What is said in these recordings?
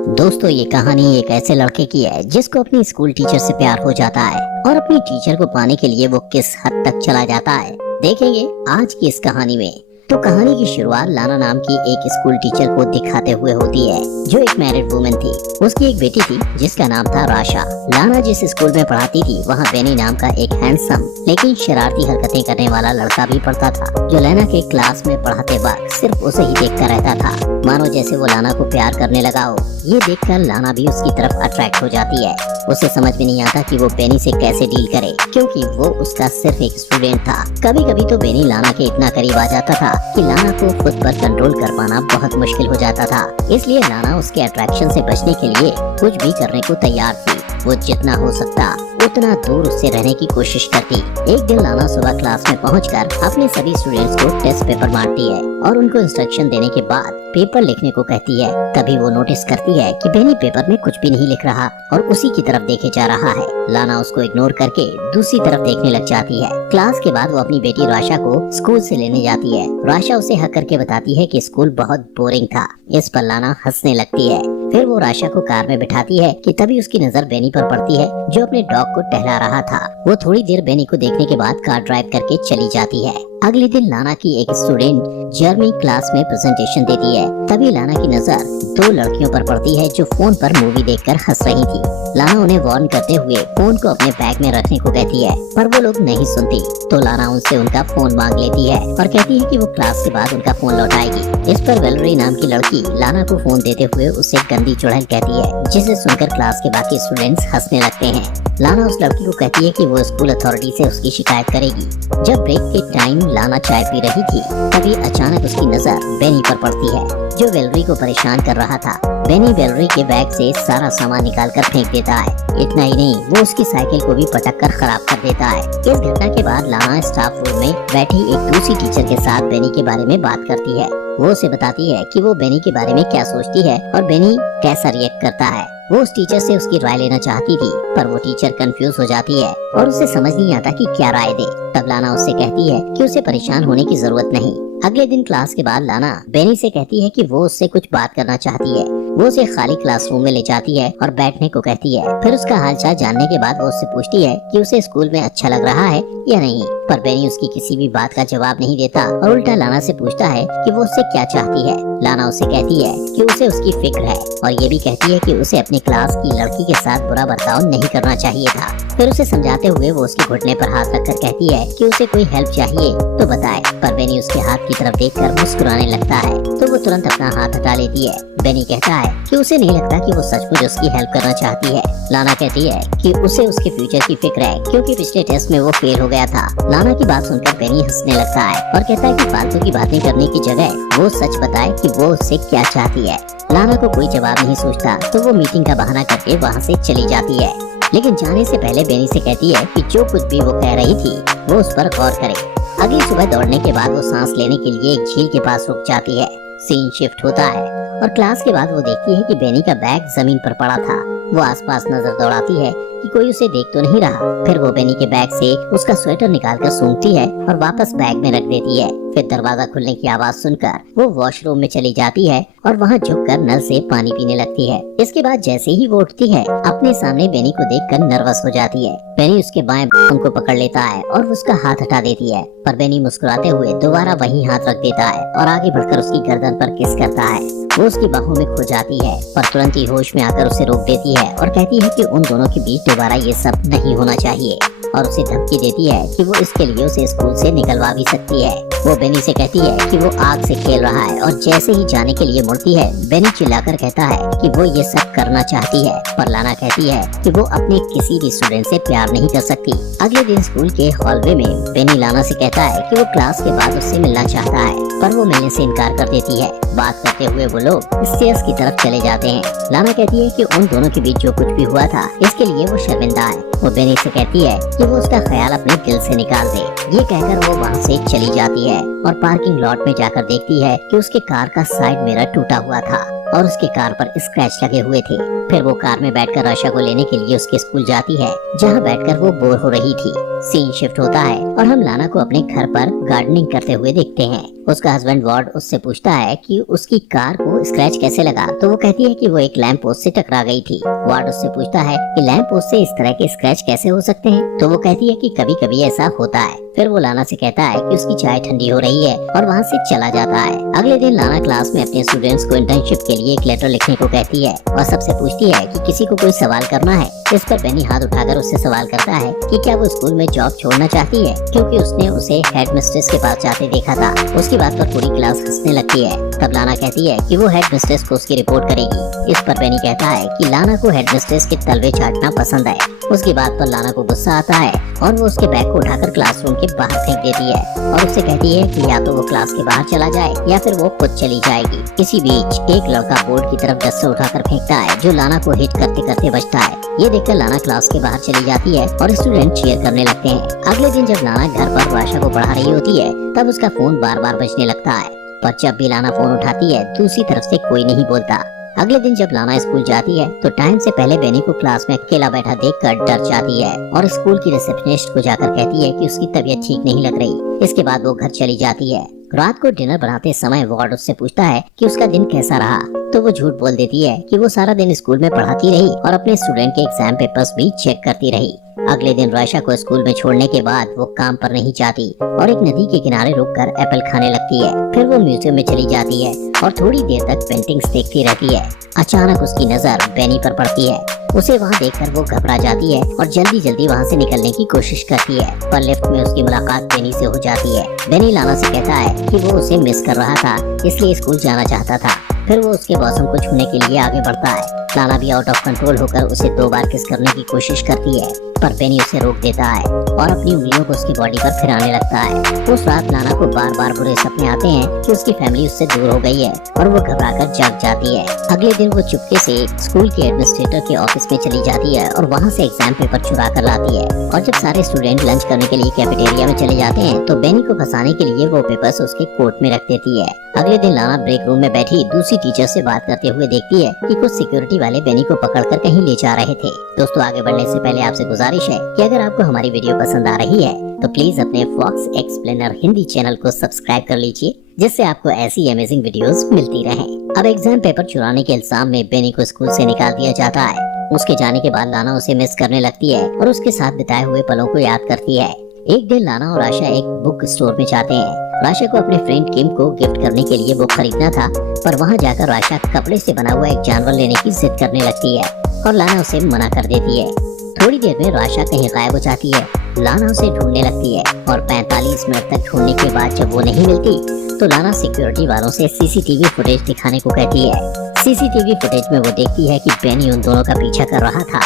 दोस्तों, ये कहानी एक ऐसे लड़के की है जिसको अपनी स्कूल टीचर से प्यार हो जाता है और अपनी टीचर को पाने के लिए वो किस हद तक चला जाता है, देखेंगे आज की इस कहानी में। तो कहानी की शुरुआत लाना नाम की एक स्कूल टीचर को दिखाते हुए होती है जो एक मैरिड वुमन थी। उसकी एक बेटी थी जिसका नाम था राशा। लाना जिस स्कूल में पढ़ाती थी वहाँ बेनी नाम का एक हैंडसम लेकिन शरारती हरकतें करने वाला लड़का भी पढ़ता था जो लाना के क्लास में पढ़ाते वक्त सिर्फ उसे ही देखता रहता था, मानो जैसे वो लाना को प्यार करने लगा हो। ये देखकर लाना भी उसकी तरफ अट्रैक्ट हो जाती है। उसे समझ में नहीं आता कि वो बेनी से कैसे डील करे क्योंकि वो उसका सिर्फ एक स्टूडेंट था। कभी कभी तो बेनी लाना के इतना करीब आ जाता था कि लाना को खुद पर कंट्रोल कर पाना बहुत मुश्किल हो जाता था। इसलिए लाना उसके अट्रैक्शन से बचने के लिए कुछ भी करने को तैयार थी। वो जितना हो सकता उतना दूर उससे रहने की कोशिश करती। एक दिन लाना सुबह क्लास में पहुंचकर अपने सभी स्टूडेंट्स को टेस्ट पेपर मारती है और उनको इंस्ट्रक्शन देने के बाद पेपर लिखने को कहती है। तभी वो नोटिस करती है कि बेनी पेपर में कुछ भी नहीं लिख रहा और उसी की तरफ देखे जा रहा है। लाना उसको इग्नोर करके दूसरी तरफ देखने लग जाती है। क्लास के बाद वो अपनी बेटी राशा को स्कूल से लेने जाती है। राशा उसे हक करके बताती है कि स्कूल बहुत बोरिंग था। इस पर लाना हंसने लगती है। फिर वो राशा को कार में बिठाती है कि तभी उसकी नजर बेनी पर पड़ती है जो अपने डॉग को टहला रहा था। वो थोड़ी देर बेनी को देखने के बाद कार ड्राइव करके चली जाती है। अगले दिन लाना की एक स्टूडेंट जर्मनी क्लास में प्रेजेंटेशन देती है। तभी लाना की नजर दो लड़कियों पर पड़ती है जो फोन पर मूवी देखकर हंस रही थी। लाना उन्हें वार्न करते हुए फोन को अपने बैग में रखने को कहती है पर वो लोग नहीं सुनती। तो लाना उनसे उनका फोन मांग लेती है और कहती है कि वो क्लास के बाद उनका फोन लौटाएगी। इस पर वेलरी नाम की लड़की लाना को फोन देते हुए उससे गंदी चुड़ैल कहती है जिसे सुनकर क्लास के बाकी स्टूडेंट्स हंसने लगते हैं। लाना उस लड़की को कहती है कि वो स्कूल अथॉरिटी से उसकी शिकायत करेगी। जब ब्रेक के टाइम लाना चाय पी रही थी तभी अचानक उसकी नजर बेनी पर पड़ती है जो वेलरी को परेशान कर रहा था। बेनी वेलरी के बैग से सारा सामान निकालकर फेंक देता है। इतना ही नहीं, वो उसकी साइकिल को भी पटक कर खराब कर देता है। इस घटना के बाद लाना स्टाफ रूम में बैठी एक दूसरी टीचर के साथ बेनी के बारे में बात करती है। वो उसे बताती है कि वो बेनी के बारे में क्या सोचती है और बेनी कैसा रिएक्ट करता है। वो उस टीचर से उसकी राय लेना चाहती थी पर वो टीचर कंफ्यूज हो जाती है और उसे समझ नहीं आता कि क्या राय दे। तब लाना उससे कहती है कि उसे परेशान होने की जरूरत नहीं। अगले दिन क्लास के बाद लाना बेनी से कहती है कि वो उससे कुछ बात करना चाहती है। वो उसे खाली क्लासरूम में ले जाती है और बैठने को कहती है। फिर उसका हालचाल जानने के बाद वो उससे पूछती है कि उसे स्कूल में अच्छा लग रहा है या नहीं। पर बेनी उसकी किसी भी बात का जवाब नहीं देता और उल्टा लाना से पूछता है कि वो उससे क्या चाहती है। लाना उसे कहती है कि उसे उसकी फिक्र है और ये भी कहती है कि उसे अपने क्लास की लड़की के साथ बुरा बर्ताव नहीं करना चाहिए था। फिर उसे समझाते हुए वो उसके घुटने पर हाथ रखकर कहती है कि उसे कोई हेल्प चाहिए तो बताए। पर बेनी उसके हाथ की तरफ देखकर मुस्कुराने लगता है तो वो तुरंत अपना हाथ हटा लेती है। बेनी कहता है कि उसे नहीं लगता कि वो सचमुच उसकी हेल्प करना चाहती है। लाना कहती है कि उसे उसके फ्यूचर की फिक्र है क्योंकि पिछले टेस्ट में वो फेल हो गया था। लाना की बात सुनकर बेनी हंसने लगता है और कहता है कि फालतू की बातें करने की जगह वो सच बताए कि वो उससे क्या चाहती है। लाना को कोई जवाब नहीं सोचता तो वो मीटिंग का बहाना करके वहाँ से चली जाती है। लेकिन जाने से पहले बेनी से कहती है कि जो कुछ भी वो कह रही थी वो उस पर गौर करे। अगली सुबह दौड़ने के बाद वो सांस लेने के लिए एक झील के पास रुक जाती है। सीन शिफ्ट होता है और क्लास के बाद वो देखती है कि बेनी का बैग जमीन पर पड़ा था। वो आसपास नजर दौड़ाती है कि कोई उसे देख तो नहीं रहा। फिर वो बेनी के बैग से उसका स्वेटर निकालकर सूंघती है और वापस बैग में रख देती है। फिर दरवाजा खुलने की आवाज सुनकर वो वॉशरूम में चली जाती है और वहाँ झुककर नल से पानी पीने लगती है। इसके बाद जैसे ही वो उठती है अपने सामने बेनी को देखकर नर्वस हो जाती है। बेनी उसके बाएं को पकड़ लेता है और उसका हाथ हटा देती है पर बेनी मुस्कुराते हुए दोबारा वही हाथ रख देता है और आगे बढ़कर उसकी गर्दन पर किस करता है। वो उसकी बाहों में खो जाती है पर तुरंत ही होश में आकर उसे रोक देती है और कहती है कि उन दोनों के बीच दोबारा ये सब नहीं होना चाहिए और उसे धमकी देती है कि वो इसके लिए उसे स्कूल से निकलवा भी सकती है। वो बेनी से कहती है कि वो आग से खेल रहा है और जैसे ही जाने के लिए मुड़ती है बेनी चिल्लाकर कहता है कि वो ये सब करना चाहती है। पर लाना कहती है कि वो अपने किसी भी स्टूडेंट से प्यार नहीं कर सकती। अगले दिन स्कूल के हॉलवे में बेनी लाना से कहता है कि वो क्लास के बाद उससे मिलना चाहता है पर वो मिलने से इनकार कर देती है। बात करते हुए वो लोग स्टेयर्स की तरफ चले जाते हैं। लाना कहती है कि उन दोनों के बीच जो कुछ भी हुआ था इसके लिए वो शर्मिंदा है। वो बेनी से कहती है कि वो उसका ख्याल अपने दिल से निकाल दे। ये कहकर वो वहाँ से चली जाती है और पार्किंग लॉट में जाकर देखती है कि उसके कार का साइड मिरर टूटा हुआ था। और उसके कार पर स्क्रैच लगे हुए थे। फिर वो कार में बैठकर आशा को लेने के लिए उसके स्कूल जाती है, जहाँ बैठकर वो बोर हो रही थी। सीन शिफ्ट होता है और हम लाना को अपने घर पर गार्डनिंग करते हुए देखते हैं। उसका हस्बैंड वार्ड उससे पूछता है कि उसकी कार को स्क्रैच कैसे लगा, तो वो कहती है कि वो एक लैंप पोस्ट से टकरा गई थी। वार्ड उससे पूछता है कि लैंप पोस्ट से इस तरह के स्क्रैच कैसे हो सकते हैं, तो वो कहती है कि कभी कभी ऐसा होता है। फिर वो लाना से कहता है कि उसकी चाय ठंडी हो रही है और वहाँ से चला जाता है। अगले दिन लाना क्लास में अपने स्टूडेंट्स को इंटर्नशिप के लिए एक लेटर लिखने को कहती है और सबसे पूछती है कि किसी को कोई सवाल करना है। इस पर बेनी हाथ उठाकर उससे सवाल करता है कि क्या वो स्कूल में जॉब छोड़ना चाहती है, क्योंकि उसने उसे हेड मिस्ट्रेस के पास जाते देखा था। उसकी बात पर पूरी क्लास हंसने लगती है। तब लाना कहती है कि वो हेड मिस्ट्रेस को उसकी रिपोर्ट करेगी। इस पर बेनी कहता है कि लाना को हेड मिस्ट्रेस के तलवे चाटना पसंद है। उसकी बात पर लाना को गुस्सा आता है और वो उसके बैग को उठाकर क्लासरूम के बाहर फेंक देती है और उससे कहती है कि या तो वो क्लास के बाहर चला जाए या फिर वो खुद चली जाएगी। इसी बीच एक लड़का बोर्ड की तरफ डस्टर उठाकर फेंकता है, जो लाना को हिट करते करते बचता है। ये देखकर लाना क्लास के बाहर चली जाती है और स्टूडेंट चीयर करने लगते हैं। अगले दिन जब लाना घर पर आशा को पढ़ा रही होती है, तब उसका फोन बार बार बजने लगता है, पर जब भी लाना फोन उठाती है दूसरी तरफ से कोई नहीं बोलता। अगले दिन जब लाना स्कूल जाती है तो टाइम से पहले बेनी को क्लास में अकेला बैठा देखकर डर जाती है और स्कूल की रिसेप्शनिस्ट को जाकर कहती है कि उसकी तबीयत ठीक नहीं लग रही। इसके बाद वो घर चली जाती है। रात को डिनर बनाते समय वार्ड उससे पूछता है कि उसका दिन कैसा रहा, तो वो झूठ बोल देती है कि वो सारा दिन स्कूल में पढ़ाती रही और अपने स्टूडेंट के एग्जाम पेपर्स भी चेक करती रही। अगले दिन राशा को स्कूल में छोड़ने के बाद वो काम पर नहीं जाती और एक नदी के किनारे रुककर एप्पल खाने लगती है। फिर वो म्यूजियम में चली जाती है और थोड़ी देर तक पेंटिंग्स देखती रहती है। अचानक उसकी नजर बेनी पर पड़ती है। उसे वहाँ देखकर वो घबरा जाती है और जल्दी जल्दी वहाँ से निकलने की कोशिश करती है, पर लिफ्ट में उसकी मुलाकात बेनी से हो जाती है। बेनी लाना से कहता है कि वो उसे मिस कर रहा था, इसलिए स्कूल जाना चाहता था। फिर वो उसके बॉसम को छूने के लिए आगे बढ़ता है। लाना भी आउट ऑफ कंट्रोल होकर उसे 2 बार किस करने की कोशिश करती है, पर बेनी उसे रोक देता है और अपनी उंगलियों को उसकी बॉडी पर फिराने लगता है। उस रात लाना को बार बार बुरे सपने आते हैं कि उसकी फैमिली उससे दूर हो गई है और वो घबराकर जाग जाती है। अगले दिन वो चुपके से स्कूल के एडमिनिस्ट्रेटर के ऑफिस में चली जाती है और वहाँ से एग्जाम पेपर चुरा कर लाती है। और जब सारे स्टूडेंट लंच करने के लिए कैफेटेरिया में चले जाते हैं तो बेनी को फंसाने के लिए वो पेपर्स उसके कोट में रख देती है। अगले दिन लाना ब्रेक रूम में बैठी दूसरी टीचर से बात करते हुए देखती है कि कुछ सिक्योरिटी वाले बेनी को पकड़कर कहीं ले जा रहे थे। दोस्तों, आगे बढ़ने से पहले आपसे गुजारिश है कि अगर आपको हमारी वीडियो पसंद आ रही है तो प्लीज अपने फॉक्स एक्सप्लेनर हिंदी चैनल को सब्सक्राइब कर लीजिए, जिससे आपको ऐसी अमेजिंग वीडियोस मिलती रहें। अब एग्जाम पेपर चुराने के इल्जाम में बेनी को स्कूल से निकाल दिया जाता है। उसके जाने के बाद लाना उसे मिस करने लगती है और उसके साथ बिताए हुए पलों को याद करती है। एक दिन लाना और आशा एक बुक स्टोर में जाते हैं। राशा को अपने फ्रेंड किम को गिफ्ट करने के लिए बुक खरीदना था, पर वहाँ जाकर राशा कपड़े से बना हुआ एक जानवर लेने की जिद करने लगती है और लाना उसे मना कर देती है। थोड़ी देर में राशा कहीं गायब हो जाती है। लाना उसे ढूंढने लगती है और 45 मिनट तक ढूंढने के बाद जब वो नहीं मिलती तो लाना सिक्योरिटी वालों से सीसीटीवी फुटेज दिखाने को कहती है। सीसीटीवी फुटेज में वो देखती है कि बेनी उन दोनों का पीछा कर रहा था।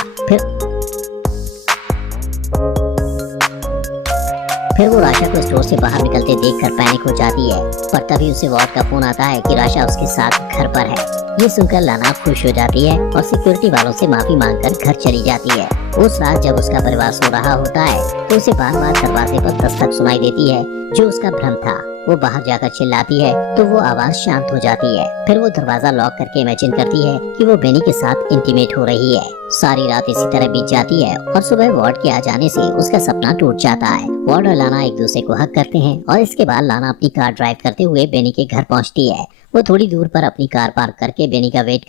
फिर वो राशा को स्टोर से बाहर निकलते देखकर पैनिक हो जाती है, पर तभी उसे वार्ड का फोन आता है कि राशा उसके साथ घर पर है। ये सुनकर लाना खुश हो जाती है और सिक्योरिटी वालों से माफी मांगकर घर चली जाती है। उस रात जब उसका परिवार सो रहा होता है तो उसे बार बार दरवाजे पर दस्तक सुनाई देती है, जो उसका भ्रम था। वो बाहर जाकर चिल्लाती है तो वो आवाज शांत हो जाती है। फिर वो दरवाजा लॉक करके इमेजिन करती है कि वो बेनी के साथ इंटीमेट हो रही है। सारी रात इसी तरह बीत जाती है और सुबह वार्ड के आ जाने से उसका सपना टूट जाता है। वार्ड और लाना एक दूसरे को हक करते हैं और इसके बाद लाना अपनी कार ड्राइव करते हुए बेनी के घर पहुंचती है। वो थोड़ी दूर पर अपनी कार पार्क करके बेनी का वेट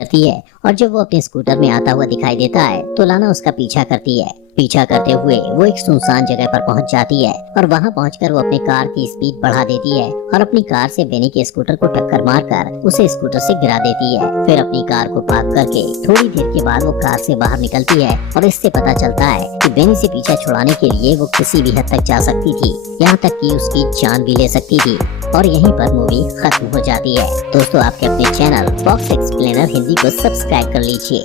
करती है और जब वो अपने स्कूटर में आता हुआ दिखाई देता है तो लाना उसका पीछा करती है। पीछा करते हुए वो एक सुनसान जगह पर पहुंच जाती है और वहां पहुंचकर वो अपनी कार की स्पीड बढ़ा देती है और अपनी कार से बेनी के स्कूटर को टक्कर मारकर उसे स्कूटर से गिरा देती है। फिर अपनी कार को पार्क करके थोड़ी देर के बाद वो कार से बाहर निकलती है और इससे पता चलता है कि बेनी से पीछा छुड़ाने के लिए वो किसी भी हद तक जा सकती थी, यहाँ तक कि उसकी जान भी ले सकती थी। और यहीं पर मूवी खत्म हो जाती है। दोस्तों, आपके अपने चैनल फॉक्स एक्सप्लेनर हिंदी को सब्सक्राइब कर लीजिए।